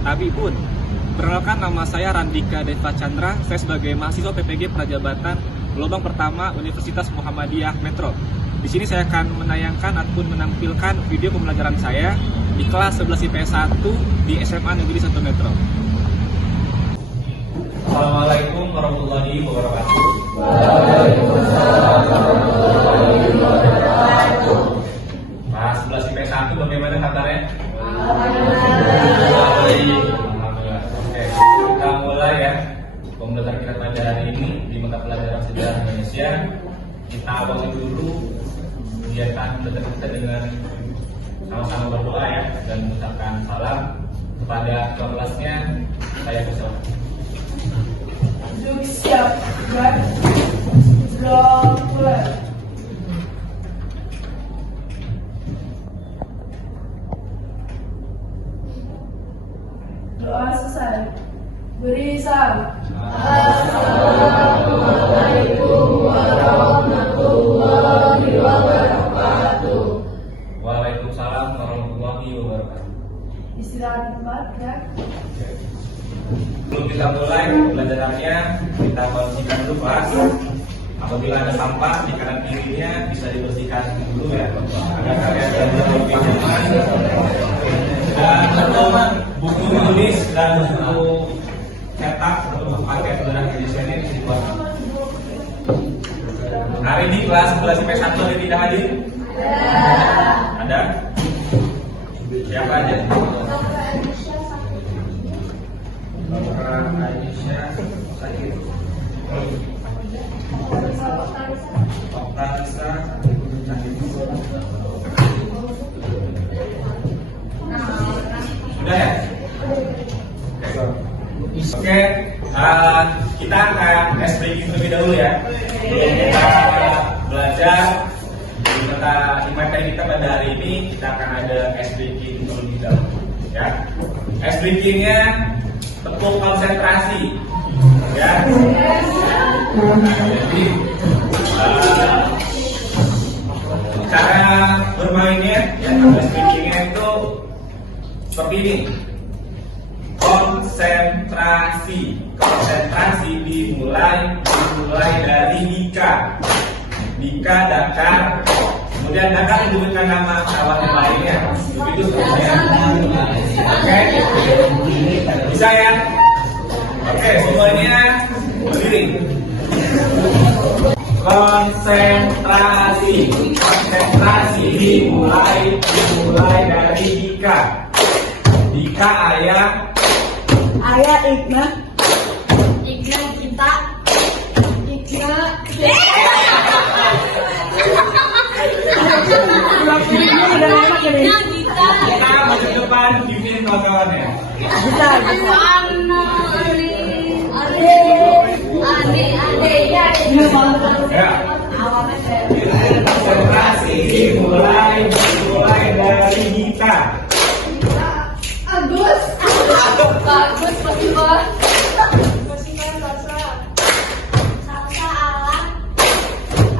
Tapi pun, perkenalkan nama saya Randika Deva Chandra, saya sebagai mahasiswa PPG Prajabatan gelombang pertama Universitas Muhammadiyah Metro. Di sini saya akan menayangkan ataupun menampilkan video pembelajaran saya di kelas 11 IPS 1 di SMA Negeri 1 Metro. Assalamualaikum warahmatullahi wabarakatuh. Waalaikumsalam warahmatullahi wabarakatuh. Kelas 11 IPS 1 bagaimana kabarnya? Alhamdulillah. Oke, kita mulai ya pembelajaran kita pada hari ini di mata pelajaran sejarah Indonesia. Kita awali dulu kegiatan belajar kita dengan sama-sama berdoa ya dan mengucapkan salam kepada ketua kelasnya. Saya persilakan. Duduk siap, gerak, belajar. Doa selesai. Beri salam. Assalamualaikum warahmatullahi wabarakatuh. Waalaikumsalam warahmatullahi wabarakatuh. Istirahat tempat ya. Sebelum kita mulai pembelajarannya, kita bersihkan dulu kelas. Apabila ada sampah di kanan kirinya bisa dibersihkan dulu ya, agar kalian tidak lebih aman. Dan untuk buku tulis dan buku cetak untuk pakai pembelajaran Indonesia ini dibuat. Hari ini kelas 11 IPS 1 ada tidak hadir? Ada? Siapa aja? Dr. Aisyah Sakit, Dr. Lisa Sakit. Sudah ya? Oke, kita akan tes breaking terlebih dahulu ya. Sebelum kita belajar di materi kita pada hari ini, kita akan ada tes breaking terlebih dahulu ya. Tes breakingnya tepuk konsentrasi ya. Jadi cara bermainnya ya, speakingnya itu seperti ini. Konsentrasi dimulai dari Dika Dakar, kemudian Dakar menyebutkan nama kawan yang lainnya, begitu seterusnya. Oke, bisa ya? Oke, semuanya berdiri. Konsentrasi dimulai dari Dika ayah Igna kita kita maju depan pimpin kawan-kawan ya. Ya. Konsentrasi dimulai dari Dika. Agus Fatimah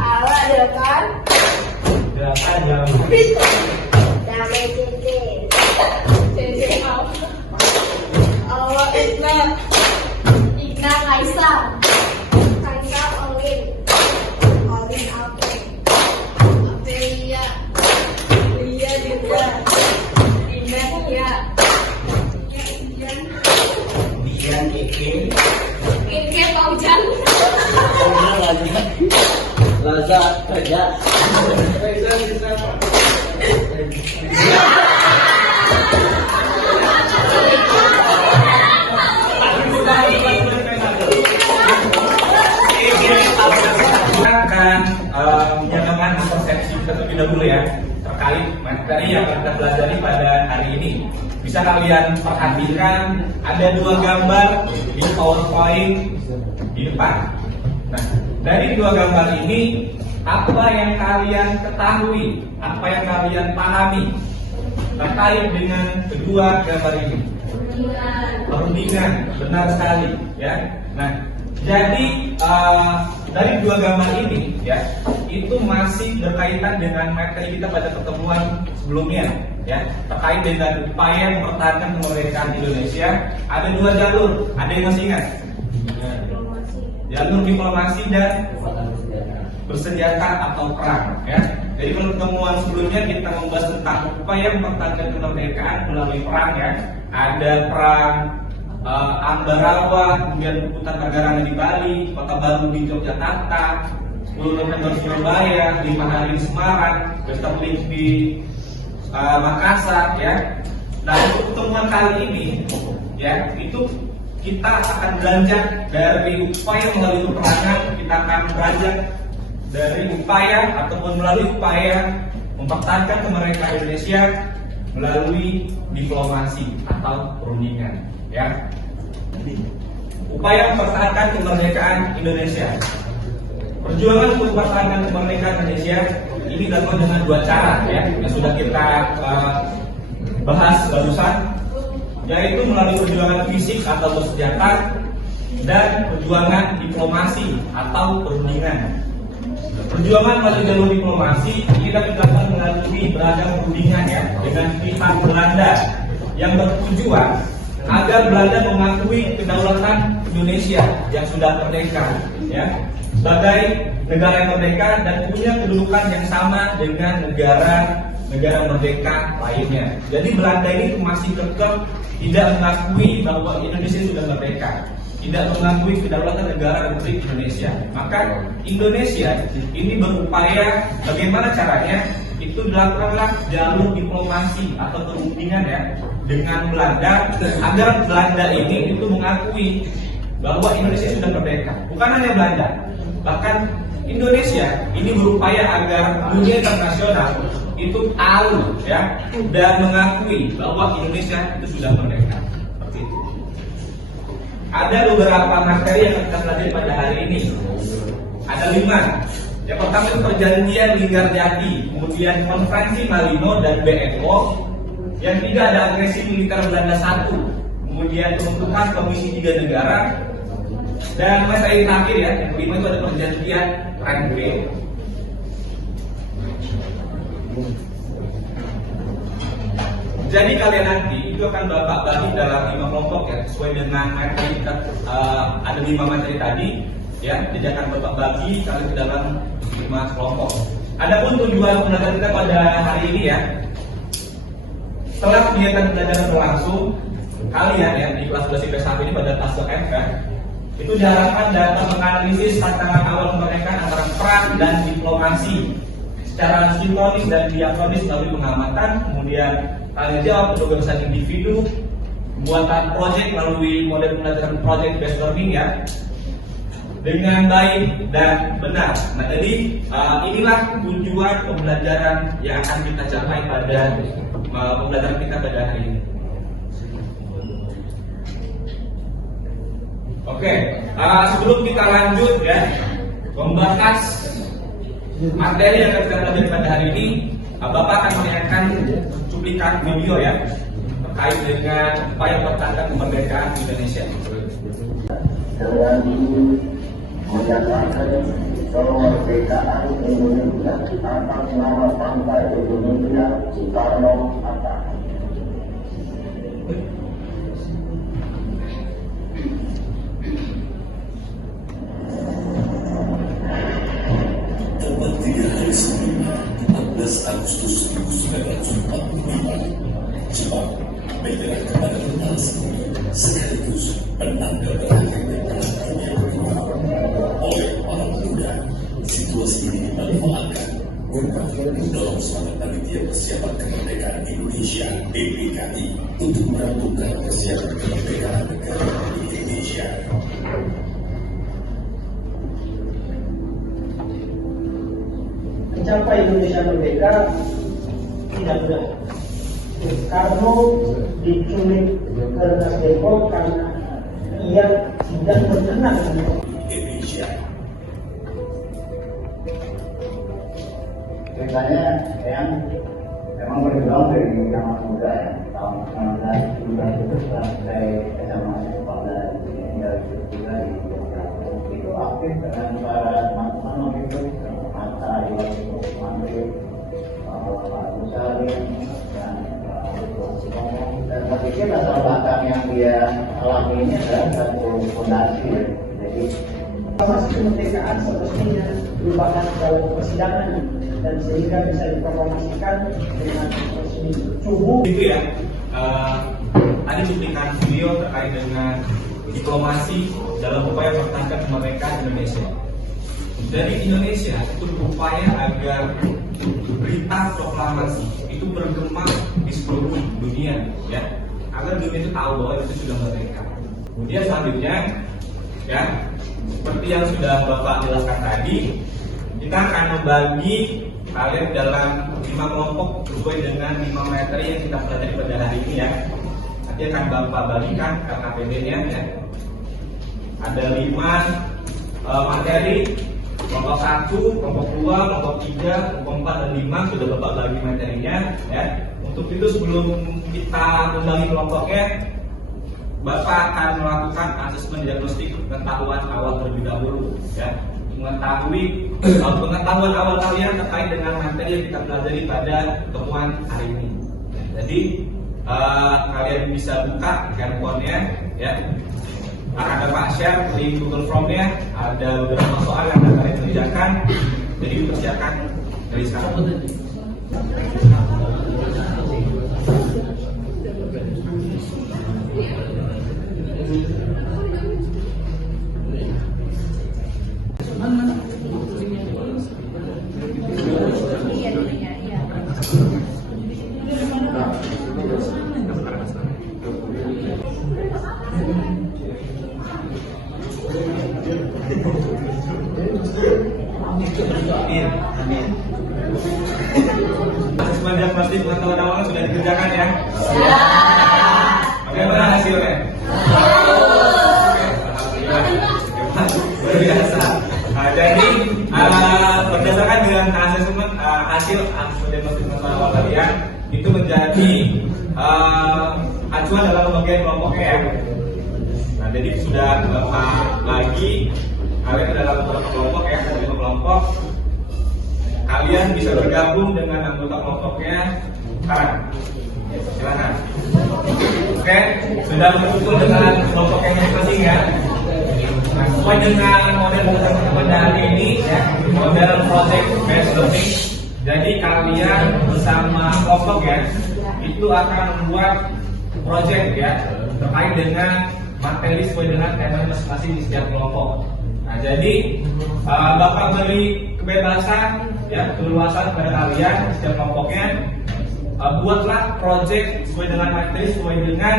Ala Dekan Gerakan jam. Damai Cece Allah Igna Kaisa Olin Apelia juga Dian Ike Paujan Laza kerja. Kita akan menyamakan persepsi kita terlebih dahulu ya terkait materi yang akan kita pelajari pada hari ini. Bisa kalian perhatikan ada dua gambar di PowerPoint di depan. Nah, dari dua gambar ini apa yang kalian ketahui, apa yang kalian pahami terkait dengan kedua gambar ini? Perundingan, benar sekali ya. Nah, jadi dari dua gambar ini ya, itu masih berkaitan dengan materi kita pada pertemuan sebelumnya. ya terkait dengan upaya mempertahankan kemerdekaan Indonesia. Ada dua jalur, ada yang masih ingat? Jalur diplomasi dan bersenjata atau perang, ya. Jadi pertemuan sebelumnya kita membahas tentang upaya mempertahankan kemerdekaan melalui perang, ya. Ada perang Ambarawa, kemudian Kertanegaraan di Bali, Kota Baru di Yogyakarta, 10 November Surabaya, 5 hari di Semarang, Pesta Politik di Makassar, ya. Nah, untuk pertemuan kali ini, ya, itu kita akan beranjak dari upaya melalui peperangan, kita akan beranjak dari upaya ataupun melalui upaya mempertahankan kemerdekaan Indonesia melalui diplomasi atau perundingan, ya. Upaya mempertahankan kemerdekaan Indonesia. Perjuangan untuk mempertahankan kemerdekaan Indonesia ini dilakukan dengan dua cara, ya, yang sudah kita bahas barusan, yaitu melalui perjuangan fisik atau bersenjata dan perjuangan diplomasi atau perundingan. Perjuangan melalui jalur diplomasi ini dapat dilakukan melalui beragam perundingan, ya, dengan pihak Belanda yang bertujuan agar Belanda mengakui kedaulatan Indonesia yang sudah merdeka, ya, sebagai negara yang merdeka dan punya kedudukan yang sama dengan negara merdeka lainnya. Jadi Belanda ini masih kekeh tidak mengakui bahwa Indonesia sudah merdeka, tidak mengakui kedaulatan negara Republik Indonesia. Maka Indonesia ini berupaya bagaimana caranya, itu dilakukanlah jalur diplomasi atau perundingan, ya, dengan Belanda agar Belanda ini itu mengakui bahwa Indonesia sudah merdeka. Bukan hanya Belanda, bahkan Indonesia ini berupaya agar dunia internasional itu tahu, ya, dan mengakui bahwa Indonesia itu sudah merdeka. Seperti itu. Ada beberapa materi yang kita pelajari pada hari ini. Ada 5. Yang pertama itu perjanjian Linggarjati, kemudian konferensi Malino dan BNO. Yang 3 ada agresi militer Belanda 1, kemudian pembentukan Komisi 3 Negara. Dan materi terakhir, ya, yang kelima itu ada perjanjian Renville. Jadi kalian nanti itu akan Bapak bagi dalam 5 kelompok, ya, sesuai dengan materi kita. Ada 5 materi tadi, ya, jadi akan Bapak bagi kalian ke dalam 5 kelompok. Adapun tujuan pembelajaran kita pada hari ini, ya, setelah kegiatan pembelajaran berlangsung, kalian, ya, di kelas 11 IPS 1 ini pada fase F, ya, itu diharapkan dapat menganalisis tantangan awal kemerdekaan antara perang dan diplomasi secara sinkronis dan diakronis melalui pengamatan. Kemudian kalian jawab penugasan individu, pembuatan proyek melalui model pembelajaran project based learning, ya, dengan baik dan benar. Nah, jadi inilah tujuan pembelajaran yang akan kita capai pada pembelajaran kita pada hari ini. Oke, sebelum kita lanjut, ya, membahas materi yang akan kita pelajari pada hari ini, Bapak akan menayangkan cuplikan video, ya, terkait dengan upaya mempertahankan kemerdekaan Indonesia. Dengan ini menyatakan kemerdekaan Indonesia atas nama Bangsa Indonesia Soekarno-Hatta. Tepat 3 hari sebelumnya, 14 Agustus 1945, Jepang menyerah kepada tentara sendiri sekaligus penanda berakhir Perang Dunia Kedua. Oleh para pemuda, situasi ini dimanfaatkan guna mendorong semangat panitia persiapan kemerdekaan Indonesia (PPKI) untuk merampungkan persiapan kemerdekaan negara Indonesia. Mencapai Indonesia merdeka tidak mudah. Soekarno diculik ke Rengas Depok karena ia tidak berkenan dengan Indonesia. Ceritanya yang memang berjuang dari zaman muda, ya, tahun 1973 itu sampai SMA pada tinggal juga di Jakarta. Itu aktif dengan para teman-teman itu, Hatta, Iwan Mandri, Pak Musalim, dan mungkin latar belakang yang dia alami ini adalah satu fondasi ya. Jadi Masa kemerdekaan semestinya merupakan dalam persidangan dan sehingga bisa dipromosikan dengan suhu. Itu ya, ada cuplikan video terkait dengan diplomasi dalam upaya mempertahankan kemerdekaan Indonesia. Dari Indonesia itu berupaya agar berita proklamasi itu bergema di seluruh dunia, ya, agar dunia itu tahu bahwa itu sudah merdeka. Kemudian selanjutnya, ya, seperti yang sudah Bapak jelaskan tadi, kita akan membagi kalian dalam 5 kelompok sesuai dengan 5 materi yang kita pelajari pada hari ini ya. Nanti akan Bapak bagikan ke KPD-nya ya. Ada 5 materi, kelompok 1, kelompok 2, kelompok 3, kelompok 4 dan 5 sudah Bapak bagi materinya ya. Untuk itu sebelum kita membagi kelompoknya, Bapak akan melakukan asesmen diagnostik pengetahuan awal terlebih dahulu ya. Mengetahui pengetahuan awal kalian terkait dengan materi yang kita pelajari pada pertemuan hari ini. Jadi kalian bisa buka handphone-nya ya. Ada Pak share di Google Form-nya, ada beberapa soal yang akan kalian kerjakan. Jadi dipersiapkan dari sekarang. Amin. Asesmen diagnostik pengetahuan awal sudah dikerjakan ya? Bagaimana hasilnya? Luar biasa. Jadi berdasarkan dengan asesmen hasil diagnostik pengetahuan awal kalian itu menjadi acuan dalam pembagian kelompoknya ya. Nah, jadi sudah lagi kalian dalam beberapa kelompok ya, ada 5 kelompok. Kalian bisa bergabung dengan anggota kelompoknya sekarang. Silakan. Oke, sudah berkumpul dengan kelompoknya masing-masing ya. Nah, sesuai dengan model berdasarkan pada hari ini ya, model project based learning. Jadi kalian bersama kelompok ya, itu akan membuat project ya terkait dengan materi sesuai dengan tema masing-masing di setiap kelompok. Nah, jadi Bapak beri kebebasan ya, keleluasan kepada kalian setiap kelompoknya. Buatlah project sesuai dengan materi, sesuai dengan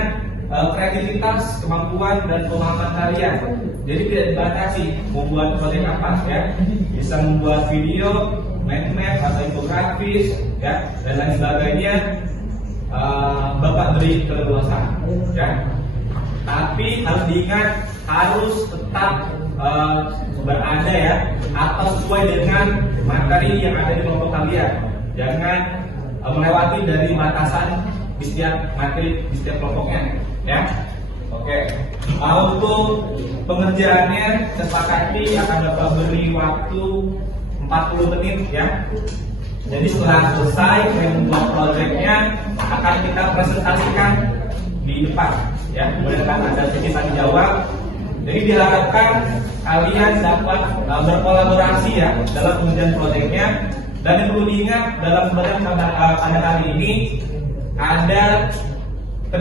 kreativitas, kemampuan dan pemahaman kalian. Jadi tidak dibatasi membuat project apa ya. Bisa membuat video, mind map atau infografis ya, dan lain sebagainya. Bapak beri keleluasan ya. Tapi harus diingat, harus tetap berada ya, atau sesuai dengan materi yang ada di kelompok kalian. Jangan melewati dari batasan di setiap materi di setiap kelompoknya ya. Oke. Untuk pengerjaannya sepakati akan Bapak beri waktu 40 menit ya. Jadi setelah selesai membuat proyeknya akan kita presentasikan di depan ya. Kemudian akan ada sesi tanya jawab. Jadi diharapkan kalian dapat berkolaborasi ya dalam pengerjaan proyeknya. Dan yang perlu diingat dalam pembelajaran pada hari ini ada 3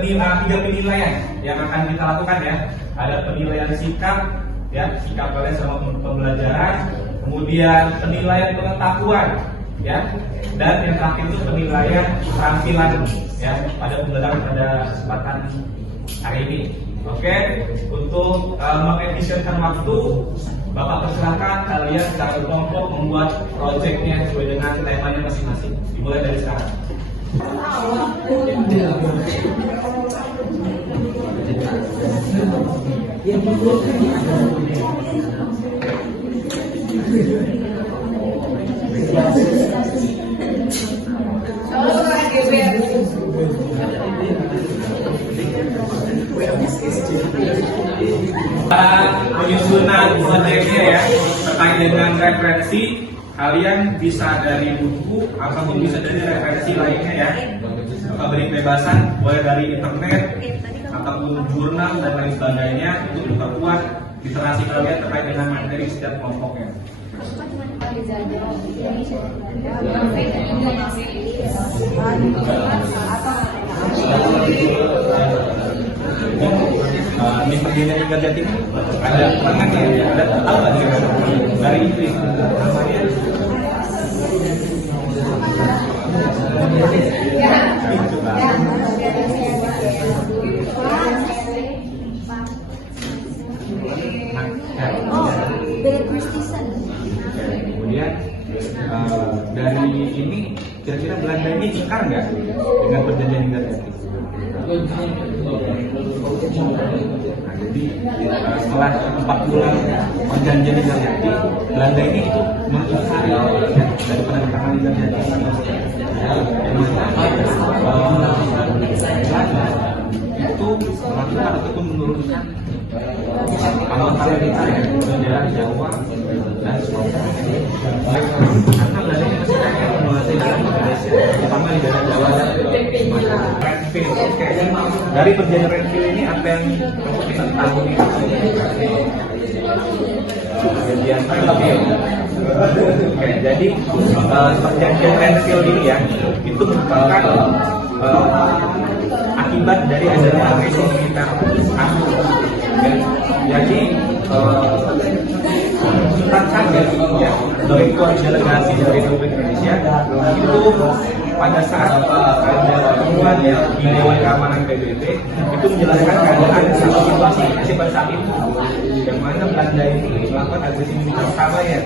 penilaian yang akan kita lakukan ya. Ada penilaian sikap ya, sikap kalian selama pembelajaran, kemudian penilaian pengetahuan ya, dan yang terakhir itu penilaian keterampilan ya pada pembelajaran pada kesempatan hari ini. Oke, untuk mengefisienkan waktu, Bapak persilakan kalian secara berkelompok membuat proyeknya sesuai dengan temanya masing-masing. Dimulai dari sekarang. Penyusunan proyeknya ya terkait dengan referensi, kalian bisa dari buku ataupun bisa dari referensi lainnya ya. Maka beri kebebasan, boleh dari internet ataupun jurnal dan lain sebagainya untuk memperkuat literasi kalian terkait dengan materi setiap kelompoknya. Ini perjanjian Linggarjati ini ada keterangannya, ada tahu nggak dari Inggris namanya? Kemudian dari ini kira-kira Belanda ini ingkar nggak dengan perjanjian Linggarjati? Nah, jadi setelah 4 bulan perjanjian Linggarjati, Belanda ini itu mengingkari dari penandatangan Linggarjati. Belanda itu melakukan ataupun menurunkan anggota militer di daerah Jawa dan Sulawesi. Karena Belanda ini masih kaya menguasai Indonesia, terutama di daerah Jawa dan Renville. Oke, dari perjanjian Renville ini apa yang bisa tahu nih? Perjanjian Renville. Oke, jadi perjanjian Renville ini ya, itu merupakan akibat dari adanya agresi militer Anglo. Jadi Sultan Syahrir ya, sebagai ketua delegasi dari Republik Indonesia itu pada saat ada pertemuan ya di Dewan Keamanan PBB itu menjelaskan keadaan satu situasi pada saat itu yang mana Belanda ini melakukan agresi militer pertama ya.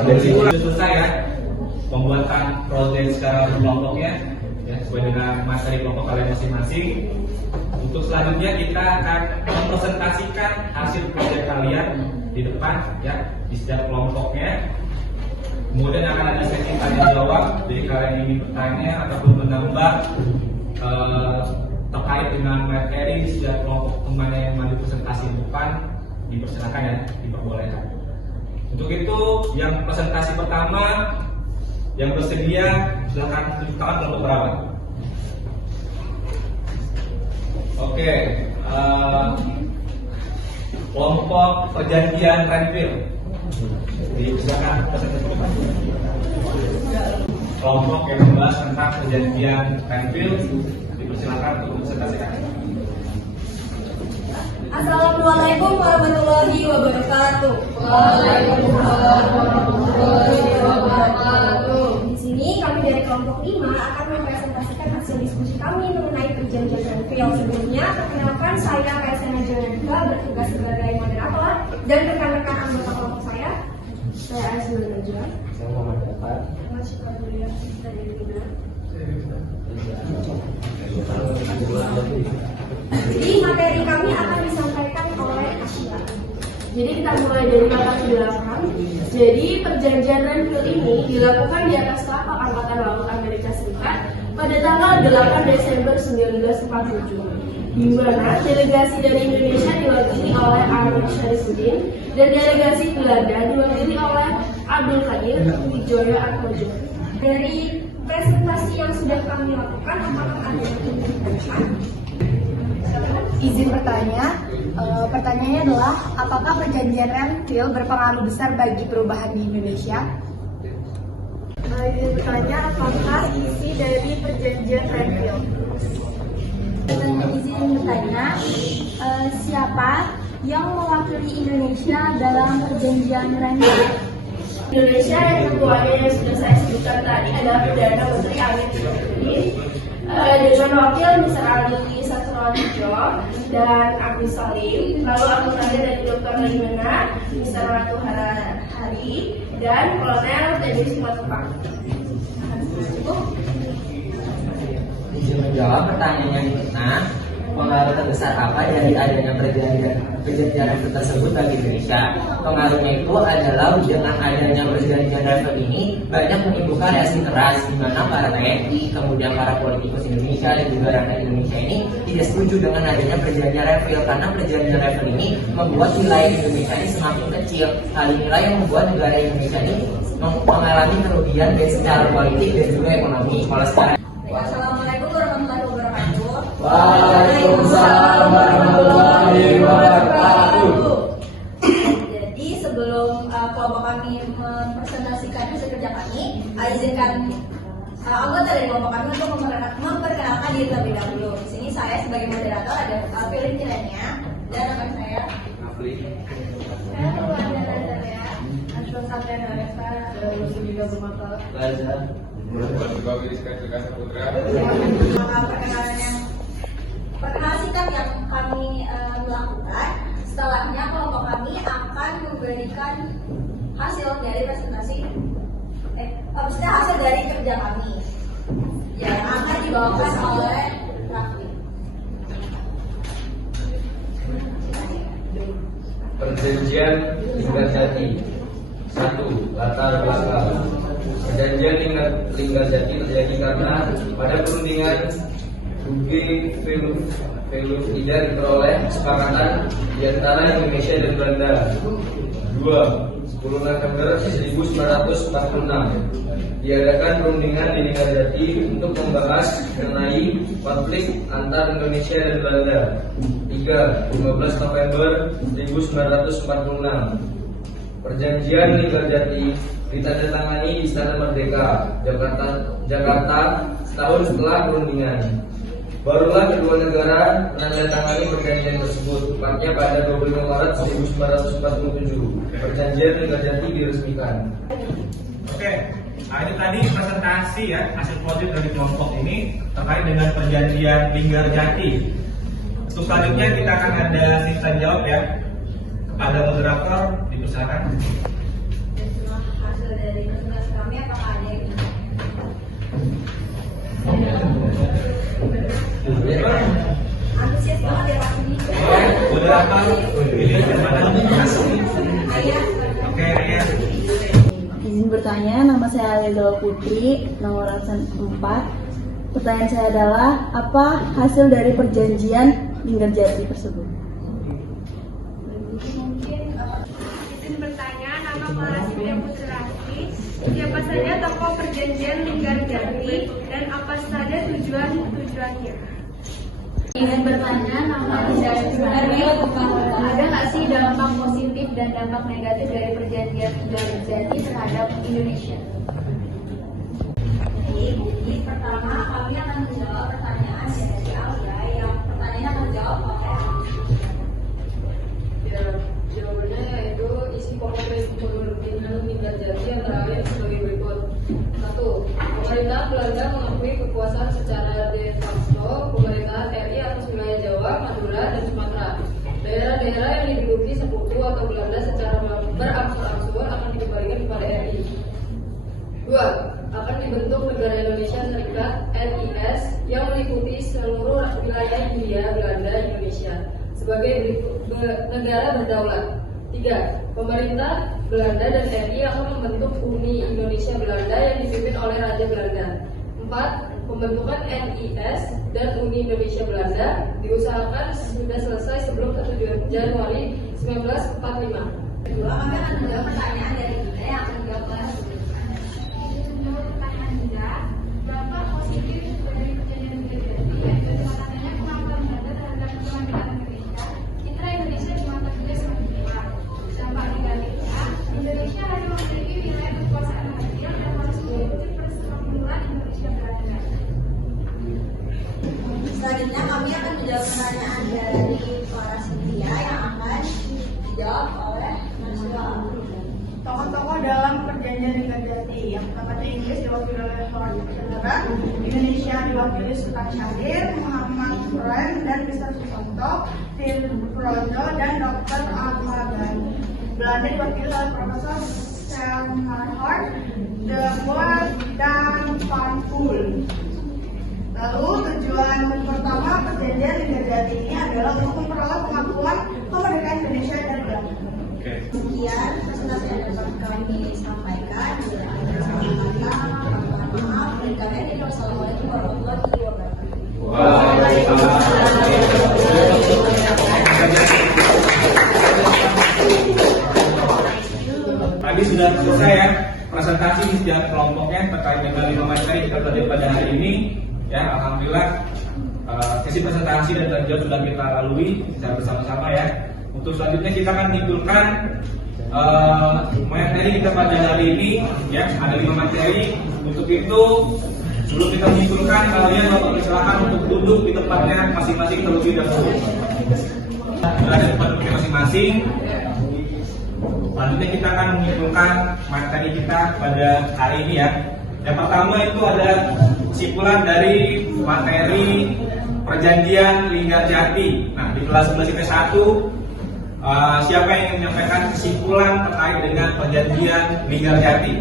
Dari situ sudah selesai ya pembuatan proyek secara berkelompoknya ya, sesuai dengan materi kelompok kalian masing-masing. Untuk selanjutnya kita akan mempresentasikan hasil proyek kalian di depan ya di setiap kelompoknya. Kemudian akan ada sesi tanya jawab. Jadi kalian ingin bertanya ataupun menambah terkait dengan materi di setiap kelompok temannya yang maju presentasi di depan, dipersilakan ya, diperbolehkan. Untuk itu yang presentasi pertama yang bersedia silakan tunjuk tangan kelompok berapa? Oke, kelompok perjanjian Renville. Silakan presentasi depan. Kelompok yang membahas tentang perjanjian Renville dipersilakan untuk presentasikan. Assalamualaikum warahmatullahi wabarakatuh. Waalaikumsalam warahmatullahi wabarakatuh. Di sini kami dari kelompok 5 akan mempresentasikan hasil diskusi kami mengenai perjanjian Renville. Sebelumnya, perkenalkan saya Kaisana Jonadika, bertugas sebagai moderator dan rekan-rekan anggota kelompok saya Aisy Najwa. Saya Muhammad Dapat. Jadi materi kami akan disampaikan oleh Asia. Jadi kita mulai dari latar belakang. Jadi perjanjian Renville ini dilakukan di atas kapal Angkatan Laut Amerika Serikat pada tanggal 8 Desember 1947, di mana delegasi dari Indonesia diwakili oleh Amir Syarifuddin dan delegasi Belanda diwakili oleh Abdul Qadir Wijoyo Atmojo. Dari presentasi yang sudah kami lakukan, apakah ada yang ingin ditanyakan? Izin bertanya, pertanyaannya adalah apakah perjanjian Renville berpengaruh besar bagi perubahan di Indonesia? Izin bertanya, apakah isi dari perjanjian Renville? Izin bertanya, siapa yang mewakili Indonesia dalam perjanjian Renville? Indonesia yang ketuanya yang sudah saya sebutkan tadi adalah Perdana Menteri Amir Syarifuddin, Dewan Wakil Mr. Ali Satronjo dan Agus Salim, lalu Abdul Qadir dan Dr. Raimana, Mr. Ratu Hari, dan Kolonel Teddy Simatupang. Izin menjawab pertanyaan yang pertama. pengaruh terbesar apa dari adanya perjanjian Raffles tersebut bagi Indonesia? Pengaruhnya itu adalah dengan adanya perjanjian Raffles ini banyak menimbulkan reaksi keras di mana para TNI, kemudian para politikus Indonesia dan juga rakyat Indonesia ini tidak setuju dengan adanya perjanjian Raffles karena perjanjian Raffles ini membuat wilayah Indonesia ini semakin kecil. Hal inilah yang membuat negara Indonesia ini mengalami kerugian baik secara politik dan juga ekonomi. Kalau sekarang Wassalamualaikum warahmatullahi wabarakatuh. Waalaikumsalam warahmatullahi wabarakatuh. Jadi sebelum kelompok kami mempresentasikan hasil kerja kami, izinkan anggota dari kelompok kami untuk memperkenalkan diri terlebih dahulu. Di sini saya sebagai moderator ada Pilih Tirania dan rekan saya. Saya Keluarga Nazarya, Asal Satria Naresa, dan Muslimina Sumatera. Perkenalan singkat yang kami lakukan. Setelahnya kelompok kami akan memberikan hasil dari presentasi, maksudnya hasil dari kerja kami yang akan dibawakan oleh Raffi. Perjanjian Linggarjati. 1. Latar belakang. Perjanjian Linggarjati terjadi karena pada perundingan Veluida diperoleh kesepakatan di antara Indonesia dan Belanda. 2. 10 November 1946 diadakan perundingan di Linggarjati untuk membahas mengenai konflik antar Indonesia dan Belanda. 3. 15 November 1946 Perjanjian Linggarjati ditandatangani di Istana Merdeka, Jakarta setahun setelah perundingan. Barulah kedua negara menandatangani perjanjian tersebut, tepatnya pada 25 Maret 1947. Perjanjian Linggarjati diresmikan. Oke, nah ini tadi presentasi ya, hasil project dari kelompok ini terkait dengan perjanjian Linggarjati. Untuk selanjutnya kita akan ada sisa jawab ya. Kepada moderator, dipersilakan. Dan semua hasil dari presentasi kami apakah ada yang antusias banget ya Pak ini. Moderator, pilih kemana? Oke, Ayah. Izin bertanya, nama saya Alida Putri, nomor absen 4. Pertanyaan saya adalah, apa hasil dari perjanjian Linggarjati tersebut? Izin bertanya, nama Malasida Putrasti. Siapa saja tokoh perjanjian Linggarjati dan apa saja tujuannya? Ingin bertanya, nama Rizal Junaria, ada nggak sih dampak positif dan dampak negatif dari perjanjian Linggarjati terhadap Indonesia? Jadi pertama kami akan menjawab pertanyaan dari Alia yang pertanyaannya akan dijawab oleh jawabannya yaitu isi pokok perjanjian Linggarjati antara lain sebagai berikut. 1. Pemerintah Belanda mengakui kekuasaan secara de facto pemerintahan RI atas wilayah Jawa, Madura, dan Sumatera. Daerah-daerah yang diduduki sekutu atau Belanda secara berangsur-angsur akan dikembalikan kepada RI. 2. Akan dibentuk negara Indonesia Serikat (NIS) yang meliputi seluruh wilayah Hindia Belanda Indonesia sebagai negara berdaulat. 3. Pemerintah Belanda dan RI akan membentuk Uni Indonesia Belanda yang dipimpin oleh Raja Belanda. 4. Pembentukan NIS dan Uni Indonesia Belanda diusahakan sudah selesai sebelum 7 Januari 1945. Kedua, kami akan menjawab pertanyaan dari Dinda yang akan dijawab oleh pertanyaan Dinda. Dampak positif dari perjanjian Linggarjati yaitu katanya kemampuan Belanda terhadap kemandirian Indonesia. Citra Indonesia di mata dunia semakin kuat. Dampak negatifnya, Indonesia hanya memiliki wilayah kekuasaan kecil dan harus mengikuti persemakmuran Indonesia Belanda. Selanjutnya kami akan menjawab pertanyaan dari Clara Cynthia yang akan dijawab oleh Naswa. Tokoh-tokoh dalam perjanjian Linggarjati yang pertamanya Inggris diwakili oleh Lord Chandra, Indonesia diwakili Sultan Syahrir, Muhammad Quran dan Mr. Susanto, Phil Projo dan Dr. Ahmad Ghani. Belanda diwakili oleh Profesor Selmar Hart, De Boer dan Van Poel. Lalu tujuan pertama perjanjian Linggarjati ini adalah untuk memperoleh pengakuan kemerdekaan Indonesia dan Belanda. Sekian presentasi yang dapat kami sampaikan. Maaf, Wassalamualaikum warahmatullahi wabarakatuh. Tadi sudah selesai ya presentasi di setiap kelompoknya terkait dengan 5 materi kita belajar pada hari ini. Ya, alhamdulillah sesi presentasi dan tanya jawab sudah kita lalui secara bersama-sama ya. Untuk selanjutnya kita akan menyimpulkan materi kita pada hari ini ya, ada 5 materi. Untuk itu sebelum kita menyimpulkan, kalian mau persilakan untuk duduk di tempatnya masing-masing terlebih dahulu. Berada di tempat duduknya masing-masing. Selanjutnya kita akan menyimpulkan materi kita pada hari ini ya. Yang pertama itu ada kesimpulan dari materi perjanjian Linggarjati. Nah, di kelas 11 IPS 1 siapa yang ingin menyampaikan kesimpulan terkait dengan perjanjian Linggarjati?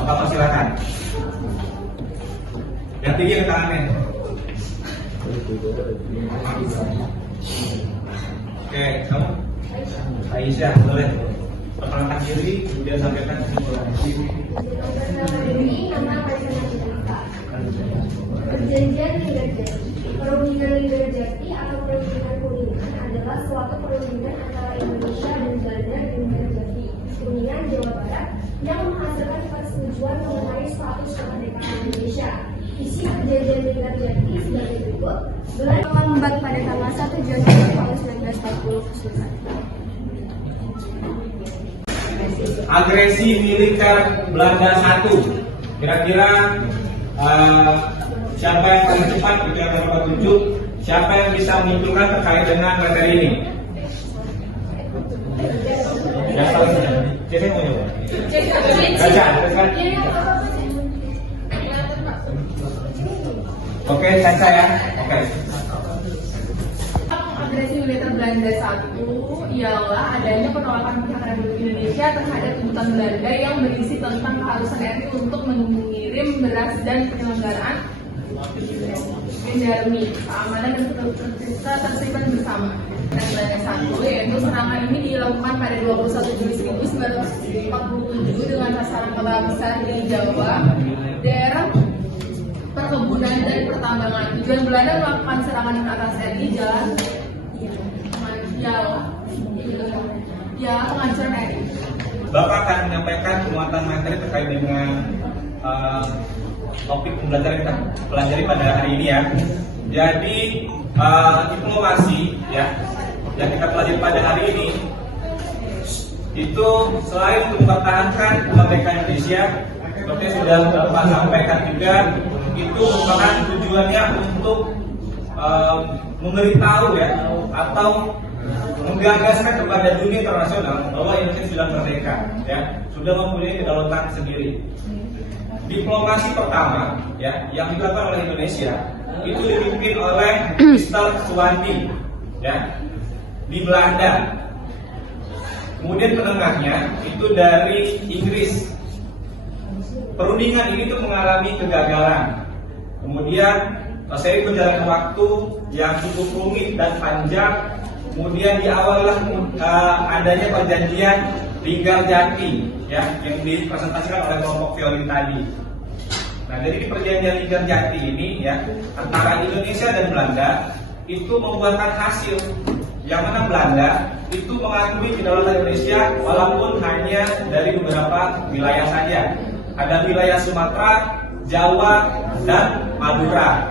Bapak persilakan. Yang tinggi ke tangannya. Oke, kamu? Aisyah, boleh. Perkenalkan diri, kemudian sampaikan kesimpulan. Perjanjian Linggarjati. Perundingan Linggarjati atau perundingan Kuningan adalah suatu perundingan antara Indonesia dan Belanda di Linggarjati, Kuningan, Jawa Barat, yang menghasilkan persetujuan mengenai status kemerdekaan Indonesia. Isi perjanjian Linggarjati sebagai berikut. Belanda membuat pada tanggal 1 Januari tahun 1940. Agresi militer Belanda 1. Kira-kira siapa yang paling cepat itu yang dapat tunjuk. Siapa yang bisa menyimpulkan terkait dengan materi ini? Yang paling siapa yang mau nyoba? Oke, Caca ya. Oke. Agresi militer Belanda 1 ialah adanya penolakan pihak Republik Indonesia terhadap tuntutan Belanda yang berisi tentang keharusan RI untuk mengirim beras dan penyelenggaraan gendarmi, keamanan dan ketertiban bersama. Dan Belanda 1, yaitu serangan ini dilakukan pada 21 Juli 1947 dengan sasaran kota besar di Jawa, daerah perkebunan dan pertambangan. Tujuan Belanda melakukan serangan ke atas RI penghancuran RI. Bapak akan menyampaikan penguatan materi terkait dengan topik pembelajaran kita pelajari pada hari ini ya. Jadi diplomasi ya yang kita pelajari pada hari ini itu selain untuk mempertahankan kemerdekaan Indonesia, seperti yang sudah Bapak sampaikan juga, itu merupakan tujuannya untuk memberitahu ya atau menggagaskan kepada dunia internasional bahwa Indonesia sudah merdeka, ya, sudah mempunyai kedaulatan sendiri. Diplomasi pertama, ya, yang dilakukan oleh Indonesia itu dipimpin oleh Mr. Suwandi, ya, di Belanda. Kemudian penengahnya itu dari Inggris. Perundingan ini tuh mengalami kegagalan. Kemudian seiring berjalannya waktu yang cukup rumit dan panjang, kemudian diawalilah adanya perjanjian Linggarjati ya, yang dipresentasikan oleh kelompok Violin tadi. Nah, dari perjanjian Linggarjati ini ya antara Indonesia dan Belanda itu membuahkan hasil yang mana Belanda itu mengakui kedaulatan Indonesia walaupun hanya dari beberapa wilayah saja. Ada wilayah Sumatera, Jawa, dan Madura.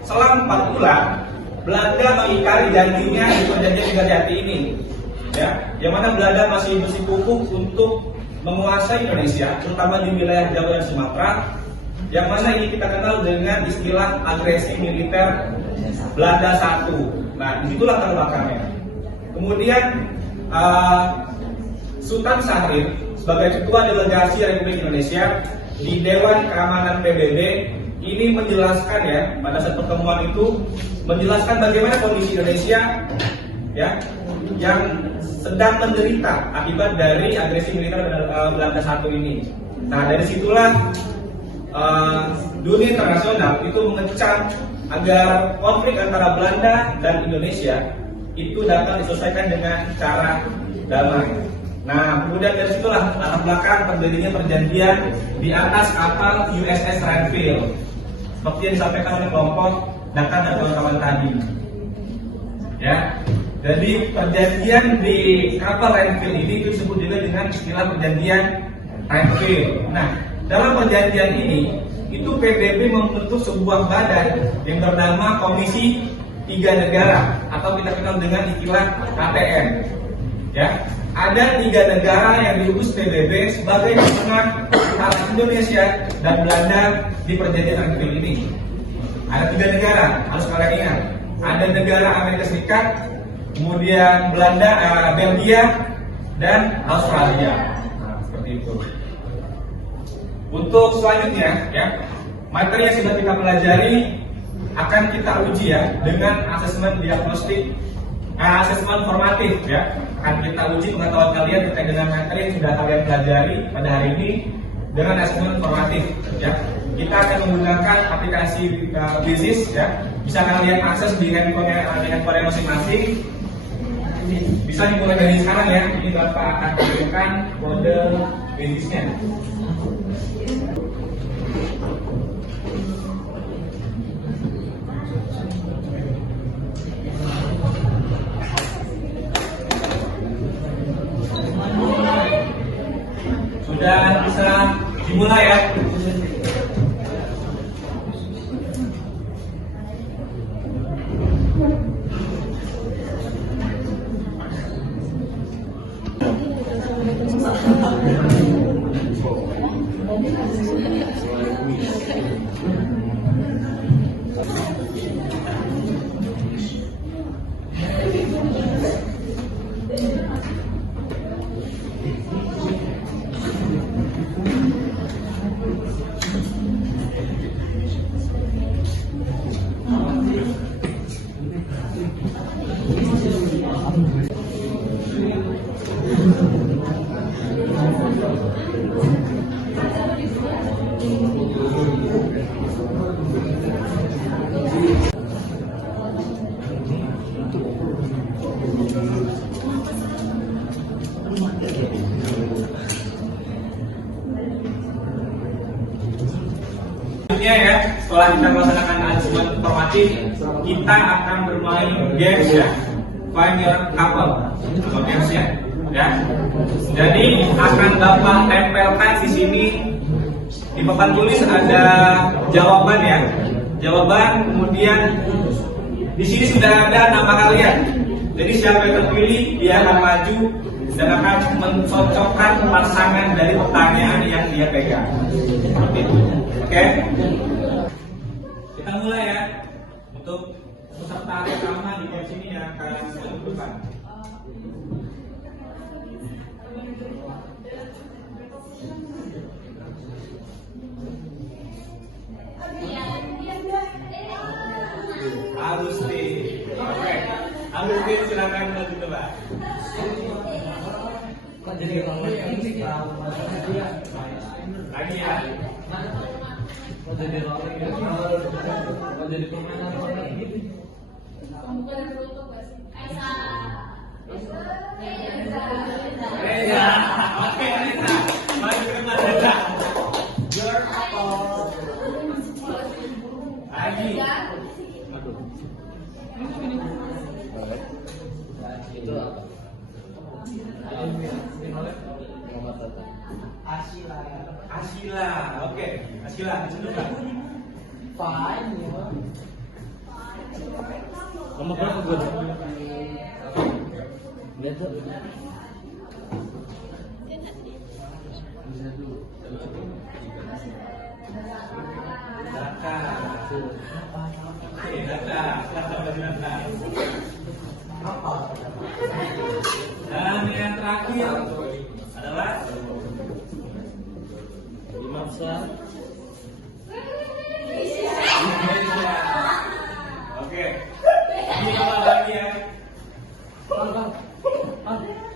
Selang 4 bulan, Belanda mengingkari janjinya di perjanjian Linggarjati ini, ya, yang mana Belanda masih bersikukuh untuk menguasai Indonesia, terutama di wilayah Jawa dan Sumatera, yang mana ini kita kenal dengan istilah agresi militer Belanda 1. Nah, disitulah latar belakangnya. Kemudian Sultan Syahrir sebagai ketua delegasi Republik Indonesia di Dewan Keamanan PBB ini menjelaskan ya pada saat pertemuan itu menjelaskan bagaimana kondisi Indonesia ya yang sedang menderita akibat dari agresi militer Belanda 1 ini. Nah, dari situlah dunia internasional itu mengecam agar konflik antara Belanda dan Indonesia itu dapat diselesaikan dengan cara damai. Nah, kemudian dari situlah latar belakang terjadinya perjanjian di atas kapal USS Renville, seperti yang disampaikan oleh kelompok Dakan dan kawan-kawan tadi. Ya, jadi perjanjian di kapal Renville ini itu disebut juga dengan istilah perjanjian Renville. Nah, dalam perjanjian ini itu PBB membentuk sebuah badan yang bernama Komisi Tiga Negara atau kita kenal dengan istilah KTN. Ya, ada 3 negara yang diurus PBB sebagai penengah antara Indonesia dan Belanda di perjanjian Renville ini. Ada 3 negara, harus kalian ingat. Ada negara Amerika Serikat, kemudian Belanda, Belgia, dan Australia. Nah, seperti itu. Untuk selanjutnya, ya, materi yang sudah kita pelajari akan kita uji ya dengan asesmen diagnostik, asesmen formatif ya. Akan kita uji pengetahuan kalian terkait dengan materi yang sudah kalian pelajari pada hari ini dengan asesmen formatif ya. Kita akan menggunakan aplikasi Basis ya. Bisa kalian akses di handphone masing-masing. Bisa dimulai dari sekarang ya. Ini Bapak akan tunjukkan kode Basisnya. Sudah bisa dimulai ya. Ya, setelah kita melaksanakan asesmen formatif, kita akan bermain games ya, find your couple atau games ya. Jadi akan Bapak tempelkan di sini di papan tulis ada jawaban ya, jawaban, kemudian di sini sudah ada nama kalian. Jadi siapa yang terpilih dia akan maju dan akan mencocokkan pasangan dari pertanyaan yang dia pegang. Seperti itu. Oke, kita mulai ya. Untuk peserta pertama di games ini yang akan saya tunjukkan. Agustin. Oke, Agustin silakan maju coba. Lagi ya. Jadi permainan ini. Reza. Oke, Reza. Maju ke depan, Reza. Your couple. Lagi. Itu apa? Asila, oke. Asila, ditunjukkan. Fine, nomor berapa gue? Lihat tuh. Data. Oke, data. Dan yang terakhir adalah Dimaksa. Oke. Ini apa lagi ya?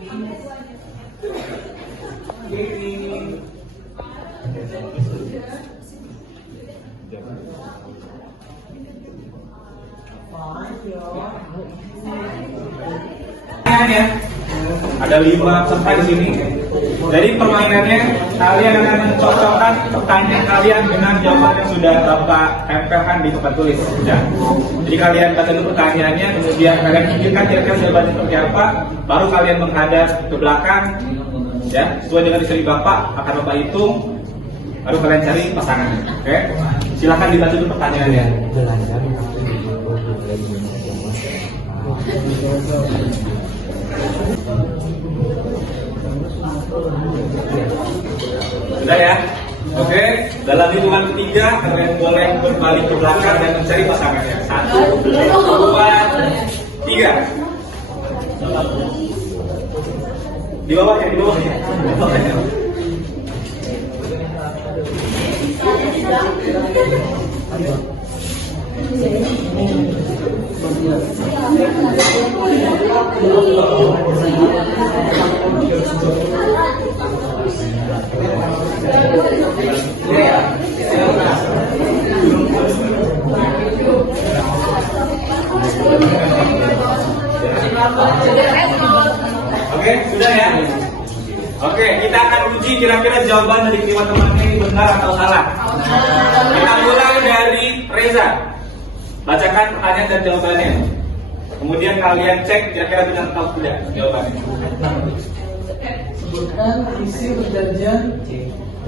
Ini. Ya, ada 5 peserta di sini. Jadi permainannya kalian akan mencocokkan pertanyaan kalian dengan jawaban yang sudah Bapak tempelkan di tempat tulis. Ya. Jadi kalian baca dulu pertanyaannya, kemudian kalian pikirkan kira-kira jawabannya seperti apa, baru kalian menghadap ke belakang, ya, sesuai dengan instruksi Bapak akan Bapak hitung, baru kalian cari pasangannya. Oke? Silakan dibaca dulu pertanyaannya. Sudah ya? Oke, dalam hitungan ketiga kalian boleh berbalik ke belakang dan mencari pasangannya. 1, 2, 3. Di bawahnya, di bawahnya. Oke, sudah ya? Oke, kita akan uji kira-kira jawaban dari kelima teman ini benar atau salah. Kita mulai dari Reza. Bacakan pertanyaan dan jawabannya. Kemudian kalian cek kira-kira benar atau tidak jawabannya. Sebutkan isi perjanjian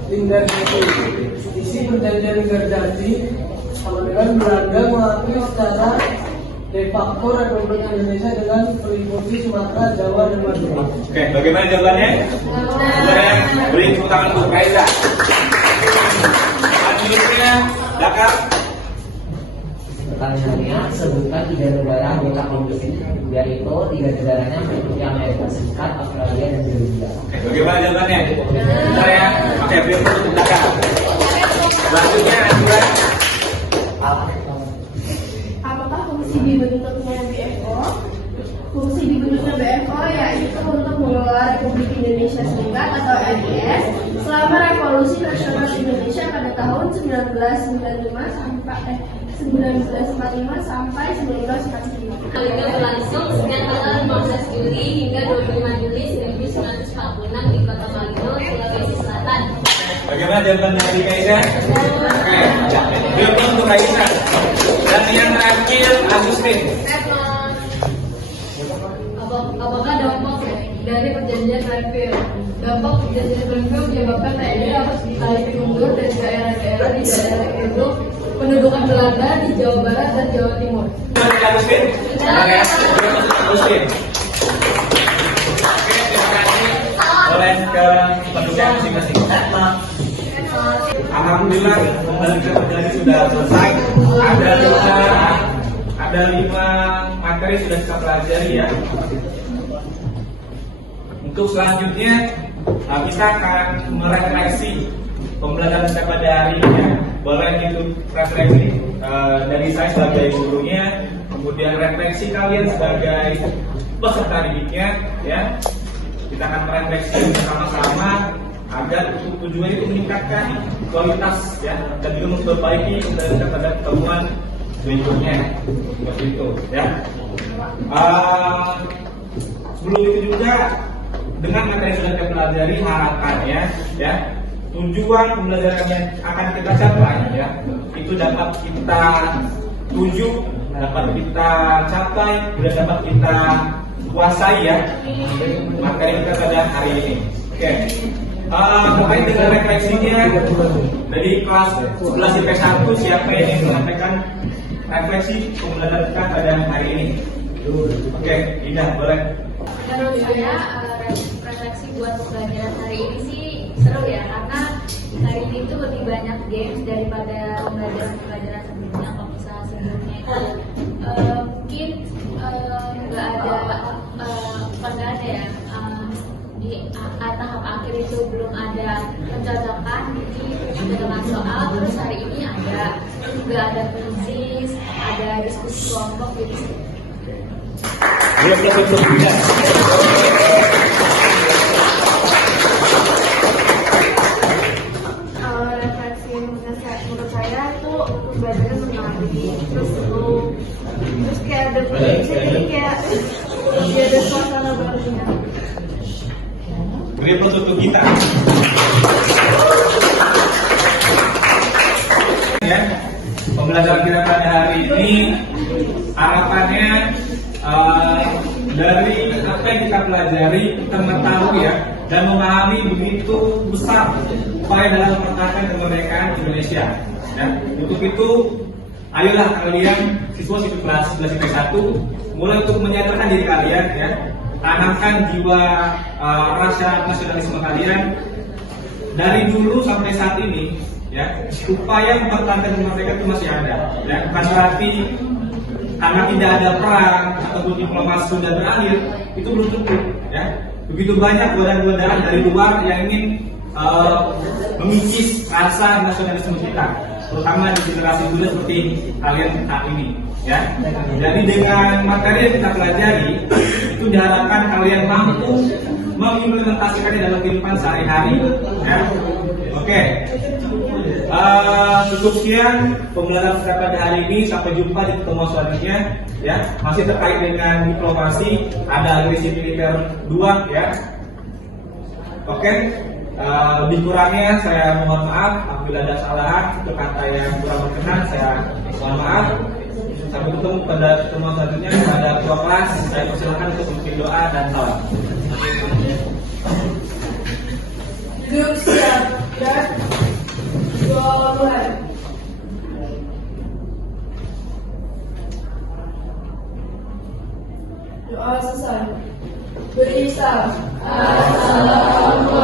Linggar Jati. Isi perjanjian Linggar Jati sama dengan Belanda mengakui secara de facto Republik Indonesia dengan meliputi Sumatera, Jawa, dan Madura. Oke, bagaimana jawabannya? Benar. Beri tepuk tangan untuk Reza. Selanjutnya, Dakar. Pertanyaannya, sebutkan 3 negara anggota komisi, yaitu 3 negaranya meliputi Amerika Serikat, Australia, dan Belgia. Oke, bagaimana jawabannya? Benar ya? Oke, beri tepuk Dakar. Selanjutnya, Azura. Apakah fungsi dibentuknya BFO? Fungsi dibentuknya BFO yaitu untuk mengelola Republik Indonesia Serikat atau RIS selama Revolusi Nasional Indonesia pada tahun 1945 sampai 1949. Liga berlangsung sejak tanggal 15 Juli hingga 25 Juli 1946 di Kota Manado, Sulawesi Selatan. Bagaimana jawaban dari Kaisa? Oke, jawaban untuk Kaisa. Dan yang terakhir Agustin. Apakah dampak dari perjanjian Renville? Dampak perjanjian Renville menyebabkan TNI harus ditarik mundur dari daerah-daerah di daerah itu pendudukan Belanda di Jawa Barat dan Jawa Timur. Agustin? Agustin. Oke, terima kasih. Boleh ke penduduk masing-masing. Alhamdulillah, pembelajaran tadi sudah selesai. Ada 5 materi sudah kita pelajari ya. Untuk selanjutnya kita akan merefleksi pembelajaran kita pada hari ini ya. Boleh itu refleksi dari saya sebagai gurunya, kemudian refleksi kalian sebagai peserta didiknya ya. Kita akan merefleksi bersama-sama agar tujuannya itu meningkatkan kualitas ya, dan juga memperbaiki pembelajaran pada pertemuan berikutnya seperti itu ya. Sebelum itu juga dengan materi yang sudah kita pelajari harapannya ya, tujuan pembelajaran yang akan kita capai ya, itu dapat kita tuju, dapat kita capai, dan dapat kita kuasai ya materi kita pada hari ini. Oke. Terkait dengan refleksinya dari kelas 11 IPS 1, siapa yang ingin menyampaikan refleksi pembelajaran kita pada hari ini? Oke, Indah, boleh. Menurut saya refleksi buat pembelajaran hari ini sih seru ya, karena hari ini tuh lebih banyak games daripada pembelajaran sebelumnya. Kalau misalnya sebelumnya itu mungkin nggak ada ya di tahap akhir itu belum ada pencocokan, jadi dengan soal. Terus hari ini ada juga ada kuis, ada diskusi kelompok gitu. Refleksi menurut saya itu Beri untuk kita. Ya, pembelajaran kita pada hari ini harapannya dari apa yang kita pelajari kita mengetahui ya dan memahami begitu besar upaya dalam mempertahankan kemerdekaan Indonesia. Ya, untuk itu ayolah kalian siswa-siswi kelas 11 IPS 1 mulai untuk menyadarkan diri kalian ya, tanamkan jiwa rasa nasionalisme kalian dari dulu sampai saat ini ya. Upaya mempertahankan kemerdekaan itu masih ada ya, bukan berarti karena tidak ada perang ataupun diplomasi sudah berakhir, itu belum tentu ya. Begitu banyak godaan-godaan dari luar yang ingin mengikis rasa nasionalisme kita, terutama di generasi muda seperti kalian saat ini ya. Jadi dengan materi yang kita pelajari itu diharapkan kalian mampu mengimplementasikannya dalam kehidupan sehari-hari ya. Oke. Cukup sekian pembelajaran kita pada hari ini. Sampai jumpa di pertemuan selanjutnya ya. Masih terkait dengan diplomasi, ada agresi militer 2 ya. Oke. Lebih kurangnya saya mohon maaf apabila ada kesalahan untuk kata yang kurang berkenan, saya mohon maaf. Sampai ketemu pada pertemuan selanjutnya. Pada ketua kelas saya persilakan untuk memimpin doa dan salam. Grup siap dan doa Tuhan. Doa selesai. Beri salam. Assalamualaikum.